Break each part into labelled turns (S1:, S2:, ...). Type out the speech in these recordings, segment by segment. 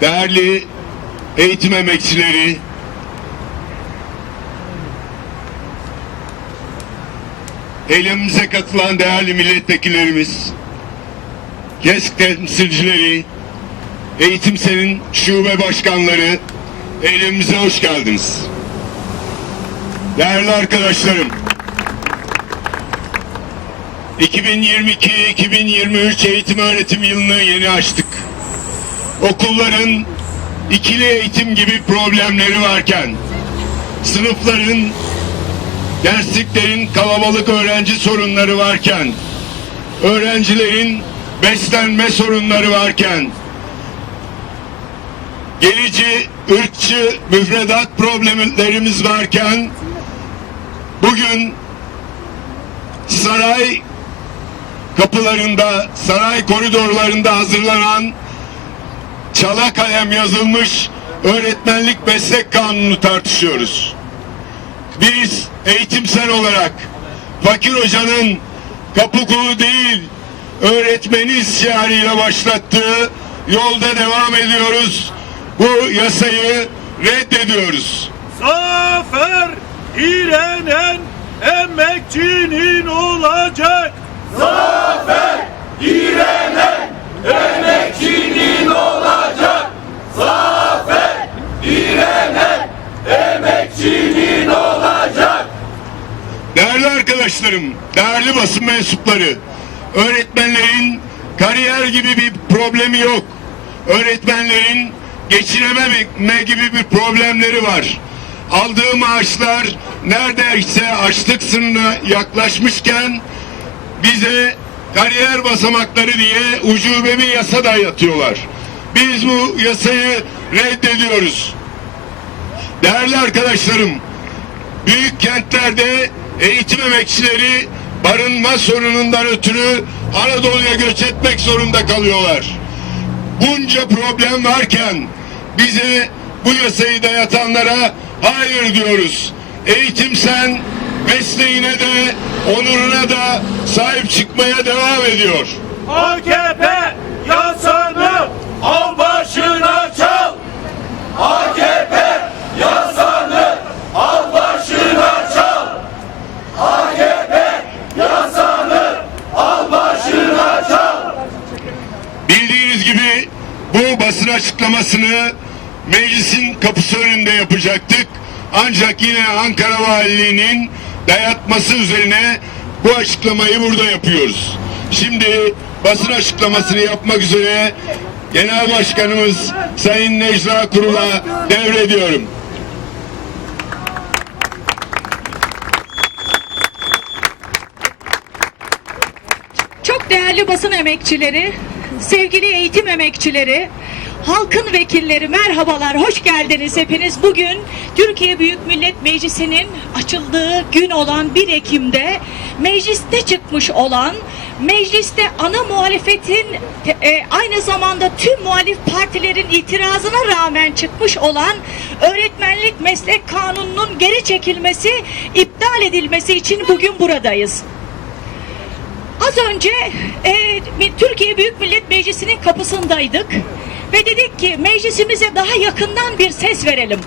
S1: değerli eğitim emekçileri, eylemimize katılan değerli milletvekillerimiz, KESK temsilcileri, Eğitim Sen'in şube başkanları, eylemimize hoş geldiniz. Değerli arkadaşlarım, 2022-2023 eğitim öğretim yılını yeni açtık. Okulların ikili eğitim gibi problemleri varken, sınıfların, dersliklerin kalabalık öğrenci sorunları varken, öğrencilerin beslenme sorunları varken, gerici, ırkçı, müfredat problemlerimiz varken, bugün saray kapılarında, saray koridorlarında hazırlanan çala kalem yazılmış öğretmenlik meslek kanunu tartışıyoruz. Biz eğitimsel olarak fakir hocanın kapı değil öğretmeniz şiarıyla başlattığı yolda devam ediyoruz. Bu yasayı reddediyoruz.
S2: Zafer direnen emekçinin olacak.
S1: Değerli arkadaşlarım, değerli basın mensupları, öğretmenlerin kariyer gibi bir problemi yok. Öğretmenlerin geçinememe gibi bir problemleri var. Aldığı maaşlar neredeyse açlık sınırına yaklaşmışken bize kariyer basamakları diye ucube yasa dayatıyorlar. Biz bu yasayı reddediyoruz. Değerli arkadaşlarım, büyük kentlerde eğitim emekçileri barınma sorunundan ötürü Anadolu'ya göç etmek zorunda kalıyorlar. Bunca problem varken bize bu yasayı dayatanlara hayır diyoruz. Eğitim sen mesleğine de onuruna da sahip çıkmaya devam ediyor.
S2: AKP yasanı al başına çal. AKP yasanı al başına çal. AKP yasanı al başına çal.
S1: Bildiğiniz gibi bu basın açıklamasını meclisin kapısı önünde yapacaktık. Ancak yine Ankara Valiliği'nin dayatması üzerine bu açıklamayı burada yapıyoruz. Şimdi basın açıklamasını yapmak üzere Genel Başkanımız Sayın Necla Kurul'a devrediyorum.
S3: Çok değerli basın emekçileri, sevgili eğitim emekçileri, halkın vekilleri merhabalar, hoş geldiniz hepiniz. Bugün Türkiye Büyük Millet Meclisi'nin açıldığı gün olan 1 Ekim'de mecliste çıkmış olan, mecliste ana muhalefetin e, aynı zamanda tüm muhalif partilerin itirazına rağmen çıkmış olan öğretmenlik meslek kanununun geri çekilmesi, iptal edilmesi için bugün buradayız. Az önce e, Türkiye Büyük Millet Meclisi'nin kapısındaydık ve dedik ki meclisimize daha yakından bir ses verelim.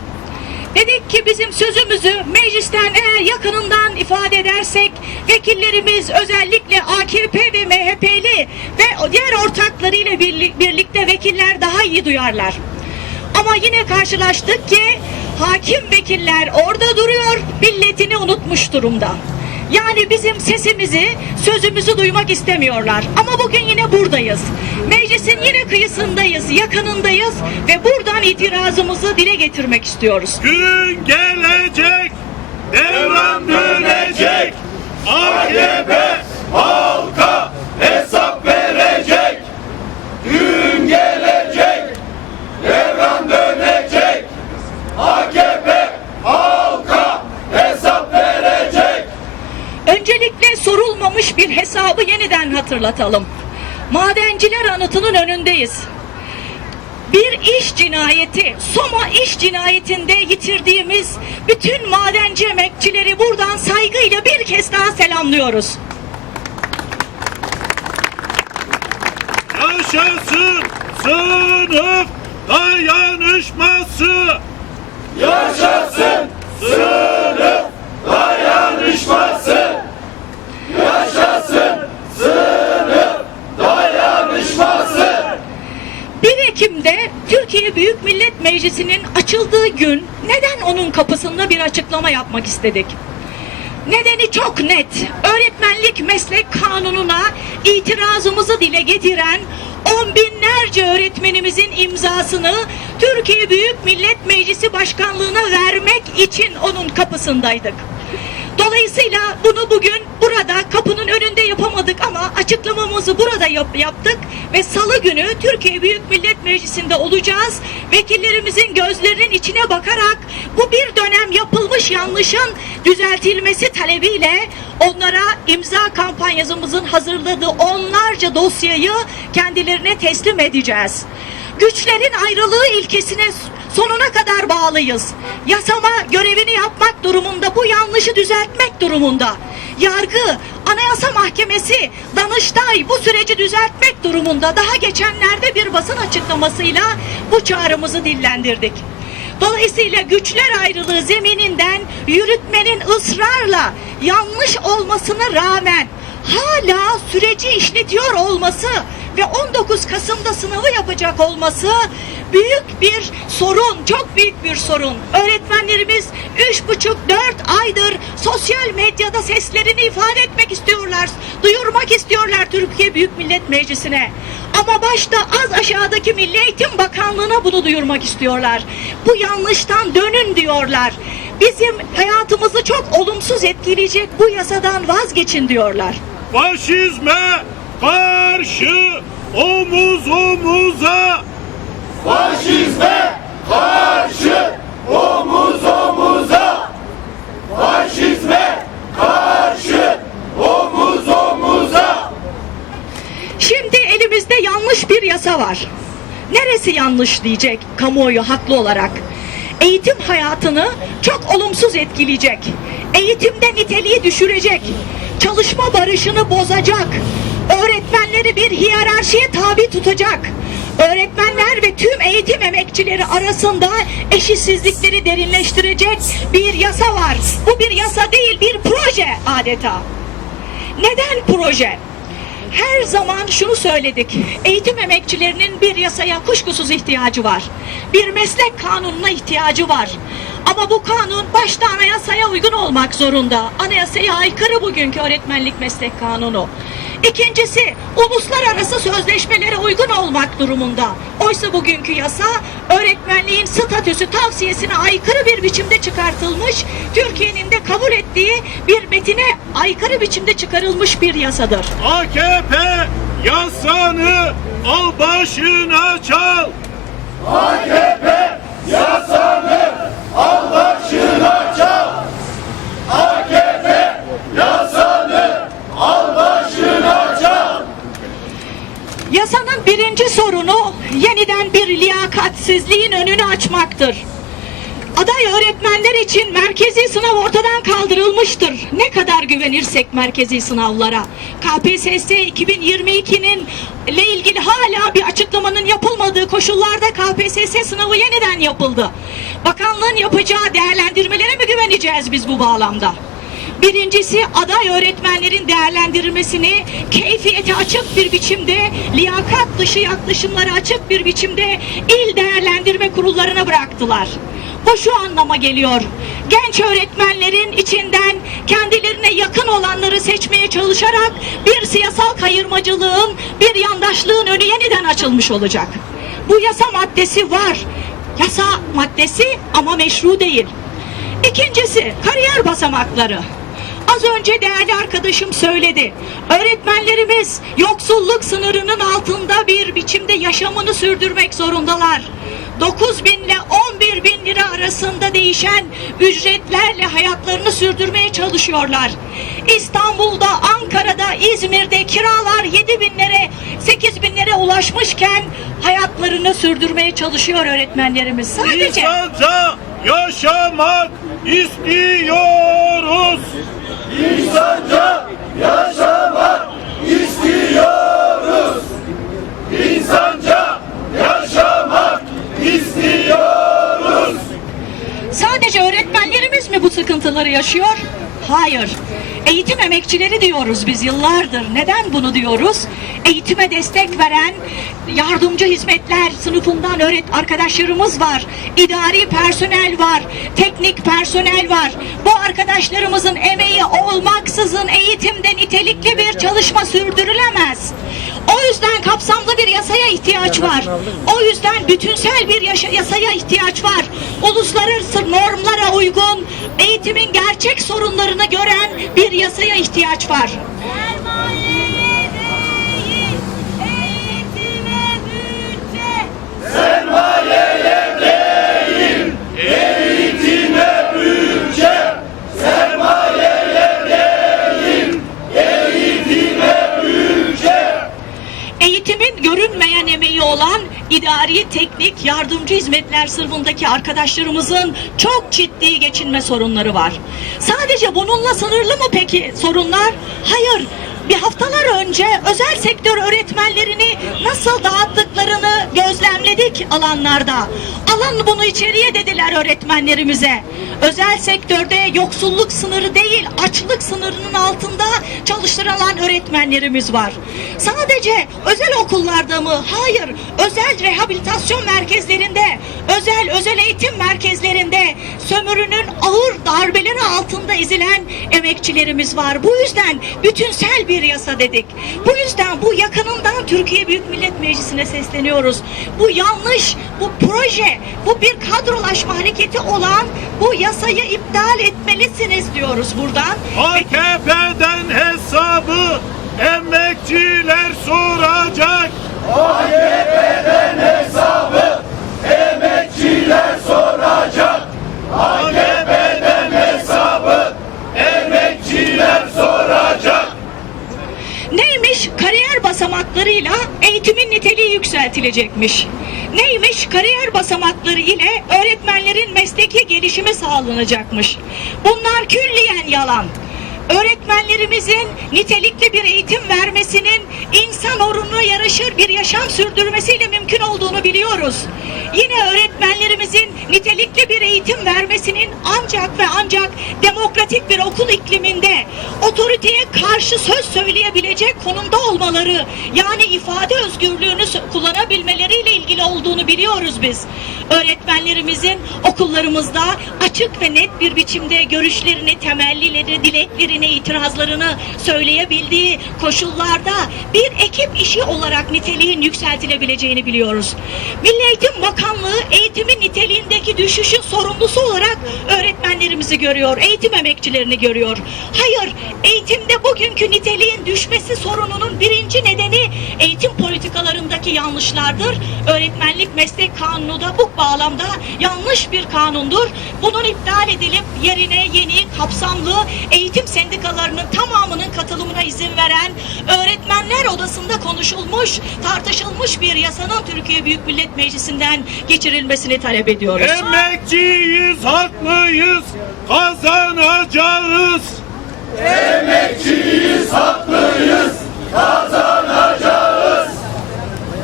S3: Dedik ki bizim sözümüzü meclisten eğer yakınından ifade edersek vekillerimiz özellikle AKP ve MHP'li ve diğer ortaklarıyla birli- birlikte vekiller daha iyi duyarlar. Ama yine karşılaştık ki hakim vekiller orada duruyor, milletini unutmuş durumda. Yani bizim sesimizi, sözümüzü duymak istemiyorlar. Ama bugün yine buradayız. Meclisin yine kıyısındayız, yakınındayız ve buradan itirazımızı dile getirmek istiyoruz.
S2: Gün gelecek, devran dönecek. AKP
S3: bir hesabı yeniden hatırlatalım. Madenciler anıtının önündeyiz. Bir iş cinayeti, Soma iş cinayetinde yitirdiğimiz bütün madenci emekçileri buradan saygıyla bir kez daha selamlıyoruz.
S2: Yaşasın sınıf dayanışması!
S3: Yaşasın sınıf! Türkiye Büyük Millet Meclisi'nin açıldığı gün neden onun kapısında bir açıklama yapmak istedik? Nedeni çok net. Öğretmenlik meslek kanununa itirazımızı dile getiren on binlerce öğretmenimizin imzasını Türkiye Büyük Millet Meclisi Başkanlığı'na vermek için onun kapısındaydık. Dolayısıyla bunu bugün burada kapının yapamadık ama açıklamamızı burada yap- yaptık ve salı günü Türkiye Büyük Millet Meclisi'nde olacağız. Vekillerimizin gözlerinin içine bakarak bu bir dönem yapılmış yanlışın düzeltilmesi talebiyle onlara imza kampanyamızın hazırladığı onlarca dosyayı kendilerine teslim edeceğiz. Güçlerin ayrılığı ilkesine sonuna kadar bağlıyız. Yasama görevini yapmak durumunda, bu yanlışı düzeltmek durumunda. Yargı, Anayasa Mahkemesi, Danıştay bu süreci düzeltmek durumunda. Daha geçenlerde bir basın açıklamasıyla bu çağrımızı dillendirdik. Dolayısıyla güçler ayrılığı zemininden yürütmenin ısrarla yanlış olmasına rağmen hala süreci işletiyor olması ve 19 Kasım'da sınavı yapacak olması büyük bir sorun, çok büyük bir sorun. Öğretmenlerimiz üç buçuk dört aydır sosyal medyada seslerini ifade etmek istiyorlar, duyurmak istiyorlar Türkiye Büyük Millet Meclisi'ne. Ama başta az aşağıdaki Milli Eğitim Bakanlığı'na bunu duyurmak istiyorlar. Bu yanlıştan dönün diyorlar. Bizim hayatımızı çok olumsuz etkileyecek bu yasadan vazgeçin diyorlar.
S2: Faşizme karşı omuz omuza
S4: Faşizme karşı omuz omuza Faşizme karşı omuz omuza
S3: Şimdi elimizde yanlış bir yasa var. Neresi yanlış diyecek kamuoyu haklı olarak. Eğitim hayatını çok olumsuz etkileyecek. Eğitimde niteliği düşürecek. Çalışma barışını bozacak. Öğretmenleri bir hiyerarşiye tabi tutacak. Öğretmenler ve tüm eğitim emekçileri arasında eşitsizlikleri derinleştirecek bir yasa var. Bu bir yasa değil, bir proje adeta. Neden proje? Her zaman şunu söyledik. Eğitim emekçilerinin bir yasaya kuşkusuz ihtiyacı var. Bir meslek kanununa ihtiyacı var. Ama bu kanun başta anayasaya uygun olmak zorunda. Anayasaya aykırı bugünkü öğretmenlik meslek kanunu. İkincisi uluslararası sözleşmelere uygun olmak durumunda. Oysa bugünkü yasa öğretmenliğin statüsü tavsiyesine aykırı bir biçimde çıkartılmış, Türkiye'nin de kabul ettiği bir metine aykırı biçimde çıkarılmış bir yasadır.
S2: AKP yasanı al başına çal.
S4: AKP yasanı al başına çal AKP yasanı al başına çal
S3: Yasanın birinci sorunu yeniden bir liyakatsizliğin önünü açmaktır. Aday öğretmenler için merkezi sınav ortadan kaldırılmıştır. Ne kadar güvenirsek merkezi sınavlara. KPSS 2022'nin ile ilgili hala bir açıklamanın yapılmadığı koşullarda KPSS sınavı yeniden yapıldı. Bakanlığın yapacağı değerlendirmelere mi güveneceğiz biz bu bağlamda? Birincisi aday öğretmenlerin değerlendirilmesini keyfiyeti açık bir biçimde, liyakat dışı yaklaşımları açık bir biçimde il değerlendirme kurullarına bıraktılar. Bu şu anlama geliyor. Genç öğretmenlerin içinden kendilerine yakın olanları seçmeye çalışarak bir siyasal kayırmacılığın, bir yandaşlığın önü yeniden açılmış olacak. Bu yasa maddesi var. Yasa maddesi ama meşru değil. İkincisi kariyer basamakları. Az önce değerli arkadaşım söyledi. Öğretmenlerimiz yoksulluk sınırının altında bir biçimde yaşamını sürdürmek zorundalar. 9 bin ile 11 bin lira arasında değişen ücretlerle hayatlarını sürdürmeye çalışıyorlar. İstanbul'da, Ankara'da, İzmir'de kiralar 7 binlere, 8 binlere ulaşmışken hayatlarını sürdürmeye çalışıyor öğretmenlerimiz. Sadece
S2: İnsanca yaşamak istiyoruz.
S4: İnsanca yaşamak istiyoruz İnsanca yaşamak istiyoruz
S3: Sadece öğretmenlerimiz sıkıntıları yaşıyor? Hayır. Eğitim emekçileri diyoruz biz yıllardır. Neden bunu diyoruz? eğitime destek veren yardımcı hizmetler sınıfından öğret arkadaşlarımız var. İdari personel var. Teknik personel var. Bu arkadaşlarımızın emeği olmaksızın eğitimde nitelikli bir çalışma sürdürülemez. O yüzden kapsamlı bir yasaya ihtiyaç var. O yüzden bütünsel bir yaşa- yasaya ihtiyaç var. Uluslararası normlara uygun, eğitimin gerçek sorunlarını gören bir yasaya ihtiyaç var.
S5: Sermayeye değil, eğitime bütçe.
S4: Eğitime bütçe. Sermayeye değil. Eğitime bütçe.
S3: Eğitimin görünmeyen emeği olan idari, teknik, yardımcı hizmetler sınıfındaki arkadaşlarımızın çok ciddi geçinme sorunları var. Sadece bununla sınırlı mı peki sorunlar? Hayır. Bir haftalar önce özel sektör öğretmenlerini nasıl dağıttıklarını gözlemledik alanlarda. Alın bunu içeriye dediler öğretmenlerimize. Özel sektörde yoksulluk sınırı değil, açlık sınırının altında çalıştırılan öğretmenlerimiz var. Sadece özel okullarda mı? Hayır. Özel rehabilitasyon merkezlerinde, özel özel eğitim merkezlerinde sömürünün ağır darbeleri altında ezilen emekçilerimiz var. Bu yüzden bütünsel bir yasa dedik. Bu yüzden bu yakınından Türkiye Büyük Millet Meclisi'ne sesleniyoruz. Bu yanlış, bu proje, bu bir kadrolaşma hareketi olan bu yasayı iptal etmelisiniz diyoruz buradan.
S2: AKP'den hesabı emekçiler soracak.
S4: AKP'den hesabı emekçiler soracak. AKP'den hesabı emekçiler soracak.
S3: Neymiş? Kariyer basamaklarıyla eğitimin niteliği yükseltilecekmiş. Neymiş? Kariyer basamakları ile öğretmenlerin mesleki gelişimi sağlanacakmış. Bunlar külliyen yalan. Öğretmenlerimizin nitelikli bir eğitim vermesinin insan onuruna yaraşır bir yaşam sürdürmesiyle mümkün olduğunu biliyoruz. Yine öğretmenlerimizin nitelikli bir eğitim vermesinin ancak ve ancak demokratik bir okul ikliminde otoriteye karşı söz söyleyebilecek konumda olmaları yani ifade özgürlüğünü kullanabilmeleriyle ilgili olduğunu biliyoruz biz. Öğretmenlerimizin okullarımızda açık ve net bir biçimde görüşlerini, temellileri, dileklerini, itirazlarını söyleyebildiği koşullarda bir ekip işi olarak niteliğin yükseltilebileceğini biliyoruz. Milli Eğitim Bakanlığı eğitimin niteliğindeki düşüşün sorumlusu olarak öğretmenlerimizi görüyor, eğitim emekçilerini görüyor. Hayır, eğitimde bugünkü niteliğin düşmesi sorununun birinci nedeni eğitim politikalarındaki yanlışlardır. Öğretmenlik meslek kanunu da bu bağlamda yanlış bir kanundur. Bunun iptal edilip yerine yeni kapsamlı eğitim sendikalarının tamamının katılımına izin veren öğretmenler odasında konuşulmuş, tartışılmış bir yasanın Türkiye Büyük Millet Meclisi'nden geçirilmesini talep ediyoruz.
S2: Emekçiyiz, haklıyız, kazanacağız.
S4: Emekçiyiz, haklıyız, kazanacağız.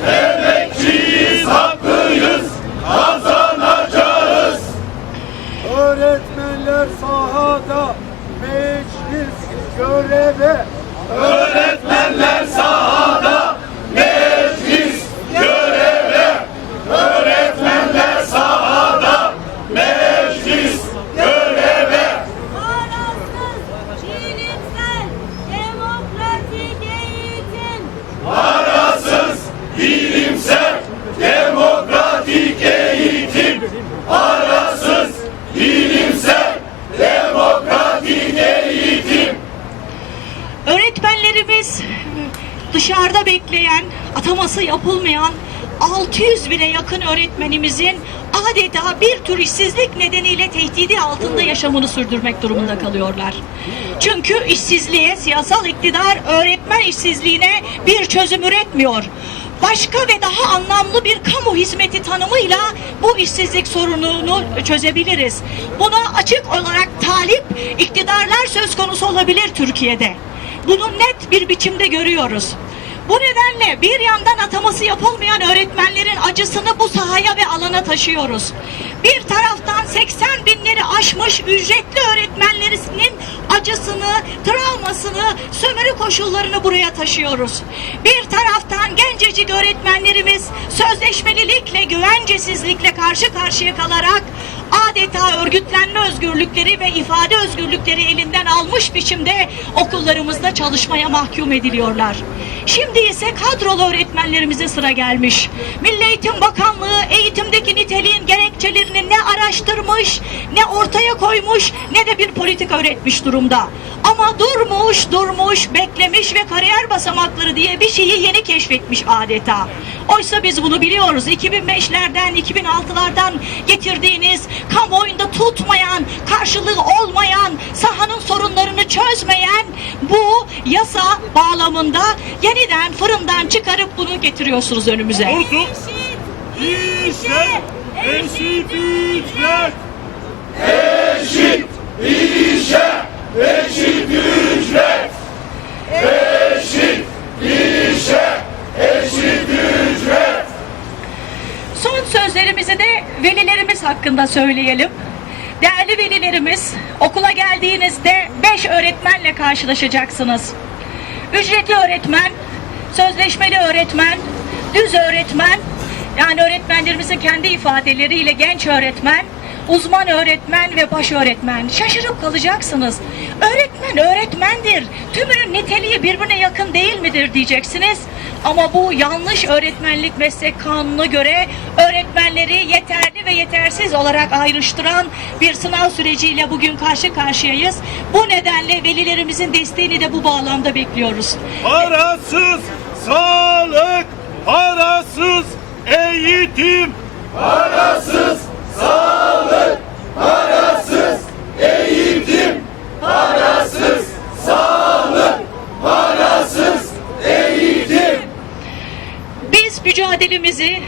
S4: Emekçiyiz, haklıyız, kazanacağız.
S6: Öğretmenler sahada, meclis göreve.
S4: Öğretmenler sahada, meclis göreve. Öğretmenler sahada, meclis göreve.
S5: Parasız, bilimsel, demokratik eğitim.
S4: Parasız, bilimsel, demokratik eğitim. Parasız, bilimsel, demokratik eğitim.
S3: Öğretmenlerimiz dışarıda bekleyen, ataması yapılmayan 600 bine yakın öğretmenimizin adeta bir tür işsizlik nedeniyle tehdidi altında yaşamını sürdürmek durumunda kalıyorlar. Çünkü işsizliğe, siyasal iktidar öğretmen işsizliğine bir çözüm üretmiyor. Başka ve daha anlamlı bir kamu hizmeti tanımıyla bu işsizlik sorununu çözebiliriz. Buna açık olarak talip iktidarlar söz konusu olabilir Türkiye'de. Bunu net bir biçimde görüyoruz. Bu nedenle bir yandan ataması yapılmayan öğretmenlerin acısını bu sahaya ve alana taşıyoruz. Bir taraftan 80 binleri aşmış ücretli öğretmenlerimizin acısını, travmasını, sömürü koşullarını buraya taşıyoruz. Bir taraftan gencecik öğretmenlerimiz sözleşmelilikle, güvencesizlikle karşı karşıya kalarak adeta örgütlenme özgürlükleri ve ifade özgürlükleri elinden almış biçimde okullarımızda çalışmaya mahkum ediliyorlar. Şimdi ise kadrolu öğretmenlerimize sıra gelmiş. Milli Eğitim Bakanlığı eğitimdeki niteliğin gerekçelerini ne araştırmış, ne ortaya koymuş, ne de bir politika üretmiş durumda. Ama durmuş, durmuş, beklemiş ve kariyer basamakları diye bir şeyi yeni keşfetmiş adeta. Oysa biz bunu biliyoruz. 2005'lerden, 2006'lardan getirdiğiniz kamuoyunda tutmayan, karşılığı olmayan, sahanın sorunlarını çözmeyen bu yasa bağlamında yeniden fırından çıkarıp bunu getiriyorsunuz önümüze.
S2: Vurduk. İşte eşit ücret.
S4: Eşit işe eşit ücret. Eşit
S3: Son sözlerimizi de velilerimiz hakkında söyleyelim. Değerli velilerimiz, okula geldiğinizde 5 öğretmenle karşılaşacaksınız. Ücretli öğretmen, sözleşmeli öğretmen, düz öğretmen, yani öğretmenlerimizin kendi ifadeleriyle genç öğretmen, uzman öğretmen ve baş öğretmen. Şaşırıp kalacaksınız. Öğretmen öğretmendir. Tümünün niteliği birbirine yakın değil midir diyeceksiniz. Ama bu yanlış öğretmenlik meslek kanununa göre öğretmenleri yeterli ve yetersiz olarak ayrıştıran bir sınav süreciyle bugün karşı karşıyayız. Bu nedenle velilerimizin desteğini de bu bağlamda bekliyoruz.
S2: Parasız sağlık, parasız eğitim.
S4: Parasız sağlık, parasız eğitim, parasız sağlık, parasız eğitim.
S3: Biz mücadelemizi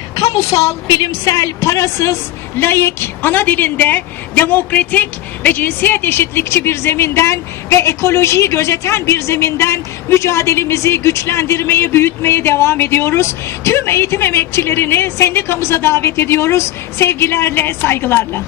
S3: kamusal, bilimsel, parasız, layık, ana dilinde, demokratik ve cinsiyet eşitlikçi bir zeminden ve ekolojiyi gözeten bir zeminden mücadelemizi güçlendirmeye, büyütmeye devam ediyoruz. Tüm eğitim emekçilerini sendikamıza davet ediyoruz. Sevgilerle, saygılarla.